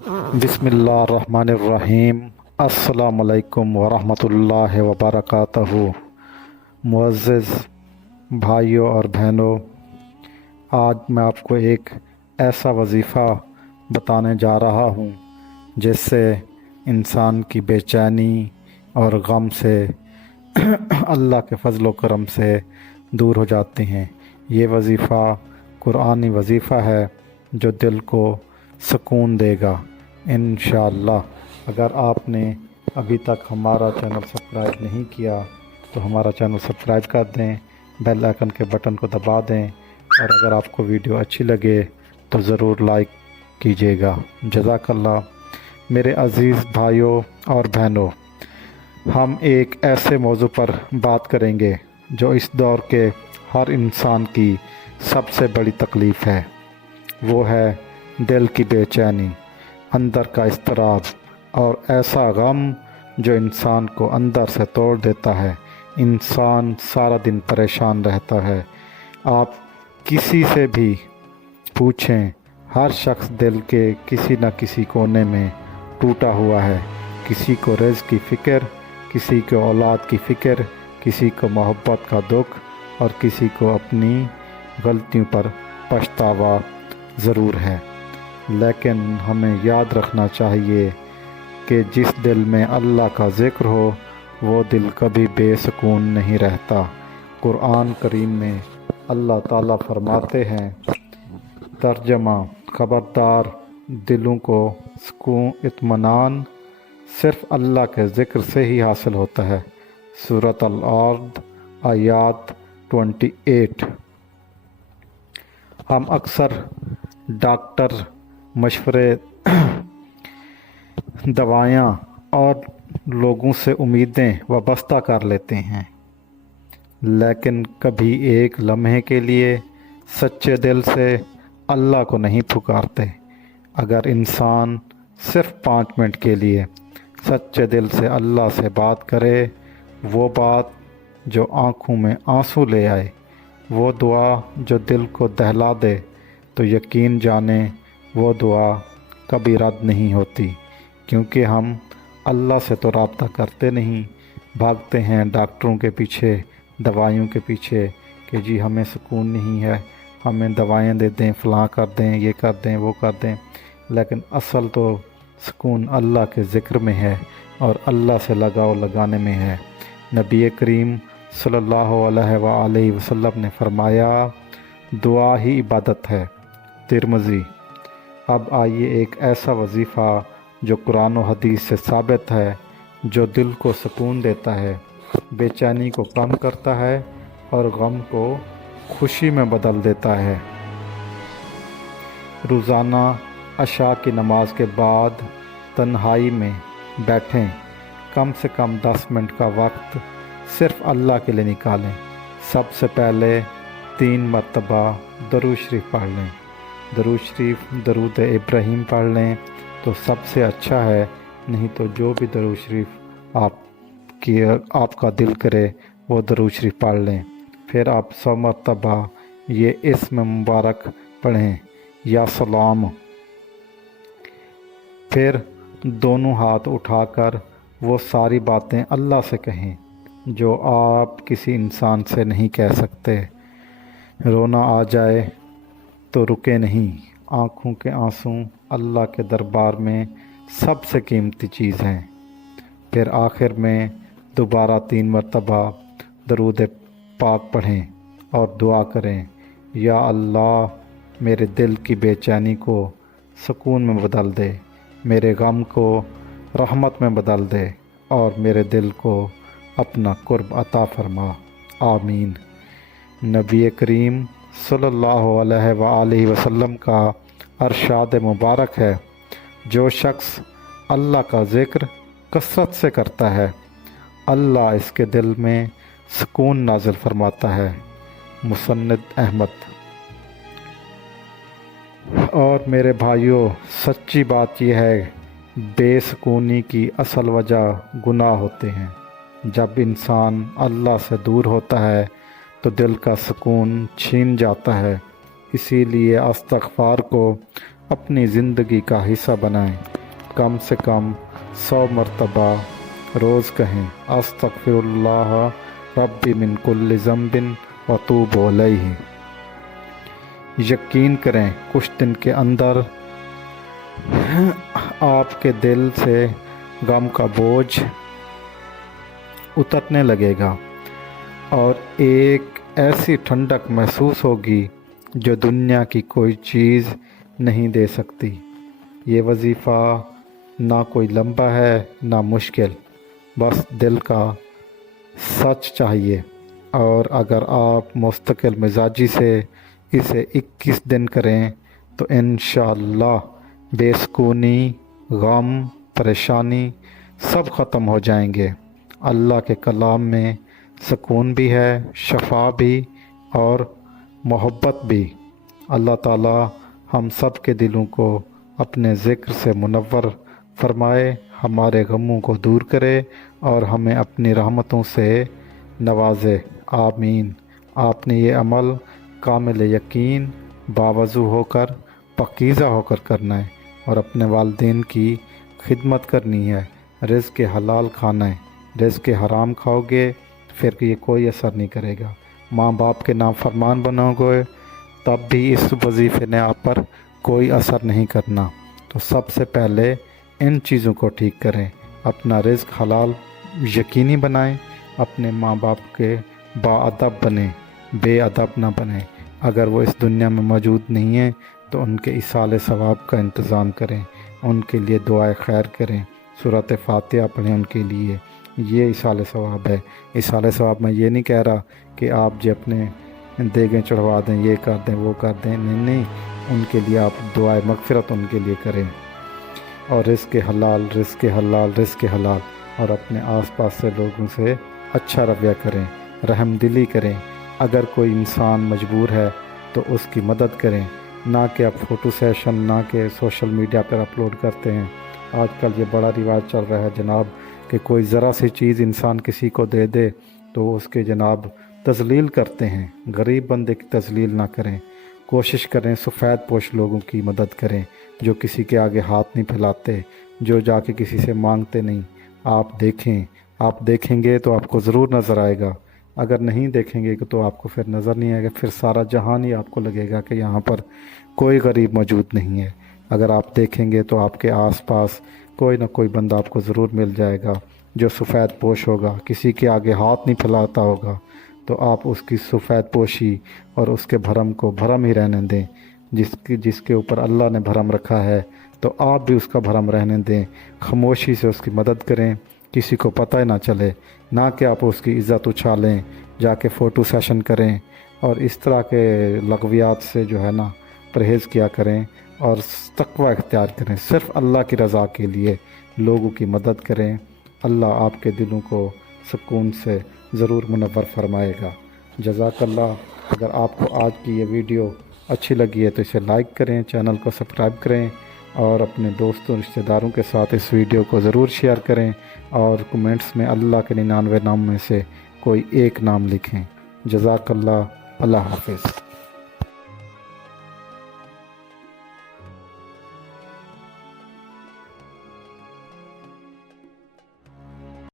बिस्मिल्लाहिर्रहमानिर्रहीम। अस्सलामु अलैकुम वरहमतुल्लाहि वबरकातुहू। मुअज़्ज़िज़ भाइयों और बहनों, आज मैं आपको एक ऐसा वजीफ़ा बताने जा रहा हूँ जिससे इंसान की बेचैनी और गम से अल्लाह के फ़ज़ल व करम से दूर हो जाती हैं। ये वजीफ़ा कुरानी वजीफ़ा है जो दिल को सुकून देगा इंशाअल्लाह। अगर आपने अभी तक हमारा चैनल सब्सक्राइब नहीं किया तो हमारा चैनल सब्सक्राइब कर दें, बेल आइकन के बटन को दबा दें और अगर आपको वीडियो अच्छी लगे तो ज़रूर लाइक कीजिएगा। जज़ाकल्लाह। मेरे अज़ीज़ भाइयों और बहनों, हम एक ऐसे मौजू पर बात करेंगे जो इस दौर के हर इंसान की सबसे बड़ी तकलीफ़ है। वो है दिल की बेचैनी, अंदर का इज़्तिराब और ऐसा गम जो इंसान को अंदर से तोड़ देता है। इंसान सारा दिन परेशान रहता है। आप किसी से भी पूछें, हर शख्स दिल के किसी न किसी कोने में टूटा हुआ है। किसी को रिज़्क़ की फ़िक्र, किसी को औलाद की फ़िक्र, किसी को मोहब्बत का दुख और किसी को अपनी गलतियों पर पछतावा ज़रूर है। लेकिन हमें याद रखना चाहिए कि जिस दिल में अल्लाह का ज़िक्र हो वो दिल कभी बेसुकून नहीं रहता। कुरान करीम में अल्लाह ताला फरमाते हैं, तर्जमा, ख़बरदार, दिलों को सुकून इत्मीनान सिर्फ़ अल्लाह के ज़िक्र से ही हासिल होता है। सूरत अल-अर्द आयात 28। हम अक्सर डॉक्टर, मशवरे, दवायाँ और लोगों से उम्मीदें वाबस्ता कर लेते हैं, लेकिन कभी एक लम्हे के लिए सच्चे दिल से अल्लाह को नहीं पुकारते। अगर इंसान सिर्फ़ 5 मिनट के लिए सच्चे दिल से अल्लाह से बात करे, वो बात जो आँखों में आंसू ले आए, वो दुआ जो दिल को दहला दे, तो यकीन जाने वो दुआ कभी रद्द नहीं होती। क्योंकि हम अल्लाह से तो रब्ता करते नहीं, भागते हैं डॉक्टरों के पीछे, दवाइयों के पीछे कि जी हमें सुकून नहीं है, हमें दवाएं दे दें, फ़लाँ कर दें, ये कर दें, वो कर दें। लेकिन असल तो सुकून अल्लाह के ज़िक्र में है और अल्लाह से लगाव लगाने में है। नबी करीम सल्लल्लाहु अलैहि वसल्लम ने फरमाया, दुआ ही इबादत है। तिरमिज़ी। अब आइए एक ऐसा वजीफ़ा जो कुरान और हदीस से साबित है, जो दिल को सुकून देता है, बेचैनी को कम करता है और गम को खुशी में बदल देता है। रोज़ाना अशा की नमाज के बाद तन्हाई में बैठें, कम से कम 10 मिनट का वक्त सिर्फ़ अल्लाह के लिए निकालें। सबसे पहले 3 मरतबा दरूद शरीफ पढ़ लें। दरूद शरीफ, दरूद इब्राहीम पढ़ लें तो सबसे अच्छा है, नहीं तो जो भी दरूद शरीफ आपका दिल करे वो दरूद शरीफ पढ़ लें। फिर आप 100 मरतबा ये इस्म मुबारक पढ़ें, या सलाम। फिर दोनों हाथ उठाकर वो सारी बातें अल्लाह से कहें जो आप किसी इंसान से नहीं कह सकते। रोना आ जाए तो रुके नहीं। आँखों के आंसू अल्लाह के दरबार में सबसे कीमती चीज़ हैं। फिर आखिर में दोबारा 3 मरतबा दरूद पाक पढ़ें और दुआ करें, या अल्लाह मेरे दिल की बेचैनी को सुकून में बदल दे, मेरे गम को रहमत में बदल दे और मेरे दिल को अपना कुर्ब अता फरमा। आमीन। नबी करीम सल्लल्लाहु अलैहि वसल्लम का अरशाद मुबारक है, जो शख्स अल्लाह का ज़िक्र कसरत से करता है, अल्लाह इसके दिल में सुकून नाज़िल फरमाता है। मुसन्नद अहमद। और मेरे भाइयों, सच्ची बात यह है, बेसुकूनी की असल वजह गुनाह होते हैं। जब इंसान अल्लाह से दूर होता है तो दिल का सुकून छीन जाता है। इसीलिए इस्तग़फ़ार को अपनी ज़िंदगी का हिस्सा बनाएं। कम से कम 100 मरतबा रोज़ कहें अस्तगफिरुल्लाह रब्बी मिन कुल्लि ज़ंबिन व अतूबु अलैहि। यकीन करें कुछ दिन के अंदर आपके दिल से गम का बोझ उतरने लगेगा और एक ऐसी ठंडक महसूस होगी जो दुनिया की कोई चीज़ नहीं दे सकती। ये वजीफ़ा ना कोई लंबा है ना मुश्किल, बस दिल का सच चाहिए। और अगर आप मुस्तकिल मिजाजी से इसे 21 दिन करें तो इंशाअल्लाह बेसुकूनी, गम, परेशानी सब ख़त्म हो जाएंगे। अल्लाह के कलाम में सुकून भी है, शफा भी और मोहब्बत भी। अल्लाह ताला हम सब के दिलों को अपने ज़िक्र से मुनव्वर फरमाए, हमारे गमों को दूर करे और हमें अपनी रहमतों से नवाजे। आमीन। आपने ये अमल कामिल यकीन, बावज़ू होकर, पकीज़ा होकर करना है और अपने वालिदैन की खिदमत करनी है। रिज़्क़ हलाल खाना है, रिज़्क़ हराम खाओगे फिर ये कोई असर नहीं करेगा। माँ बाप के नाफरमान बनोगे तब भी इस वजीफ़े ने आप पर कोई असर नहीं करना। तो सबसे पहले इन चीज़ों को ठीक करें, अपना रिज़्क़ हलाल यकीनी बनाएं, अपने माँ बाप के बाअदब बने, बेअदब ना बने। अगर वो इस दुनिया में मौजूद नहीं है तो उनके इसाले सवाब का इंतज़ाम करें, उनके लिए दुआए खैर करें, सूरत फातिहा पढ़ें उनके लिए। ये इसाले सवाब है। इसाले सवाब मैं ये नहीं कह रहा कि आप जो अपने देगें चढ़वा दें, ये कर दें, वो कर दें, नहीं नहीं, उनके लिए आप दुआए मग़फ़िरत उनके लिए करें। और रिज़्क़ हलाल, रिज़्क़ हलाल, रिज़्क़ हलाल। और अपने आसपास से लोगों से अच्छा रवैया करें, रहमदिली करें। अगर कोई इंसान मजबूर है तो उसकी मदद करें, ना कि आप फ़ोटो सेशन ना कि सोशल मीडिया पर अपलोड करते हैं। आजकल ये बड़ा रिवाज चल रहा है जनाब कि कोई ज़रा सी चीज़ इंसान किसी को दे दे तो उसके जनाब तज़लील करते हैं। गरीब बंदे की तज़लील ना करें, कोशिश करें सफ़ेद पोश लोगों की मदद करें जो किसी के आगे हाथ नहीं फैलाते, जो जाके किसी से मांगते नहीं। आप देखें, आप देखेंगे तो आपको ज़रूर नज़र आएगा, अगर नहीं देखेंगे तो आपको फिर नज़र नहीं आएगा। फिर सारा जहान ही आपको लगेगा कि यहाँ पर कोई गरीब मौजूद नहीं है। अगर आप देखेंगे तो आपके आसपास कोई ना कोई बंदा आपको ज़रूर मिल जाएगा जो सफ़ेद पोश होगा, किसी के आगे हाथ नहीं फैलाता होगा। तो आप उसकी सफ़ेद पोशी और उसके भरम को भरम ही रहने दें। जिसके ऊपर अल्लाह ने भरम रखा है तो आप भी उसका भरम रहने दें। खामोशी से उसकी मदद करें, किसी को पता ही ना चले, ना कि आप उसकी इज़्ज़त उछालें, जाके फ़ोटो सेशन करें। और इस तरह के लगवियात से जो है ना परहेज़ किया करें और तक़वा इख्तियार करें। सिर्फ़ अल्लाह की रज़ा के लिए लोगों की मदद करें। अल्लाह आपके दिलों को सुकून से ज़रूर मुनव्वर फरमाएगा। जज़ाकल्लाह। अगर आपको आज की ये वीडियो अच्छी लगी है तो इसे लाइक करें, चैनल को सब्सक्राइब करें और अपने दोस्तों रिश्तेदारों के साथ इस वीडियो को ज़रूर शेयर करें। और कमेंट्स में अल्लाह के 99 नाम में से कोई एक नाम लिखें। जज़ाकल्लाह। अल्लाह हाफ़िज़।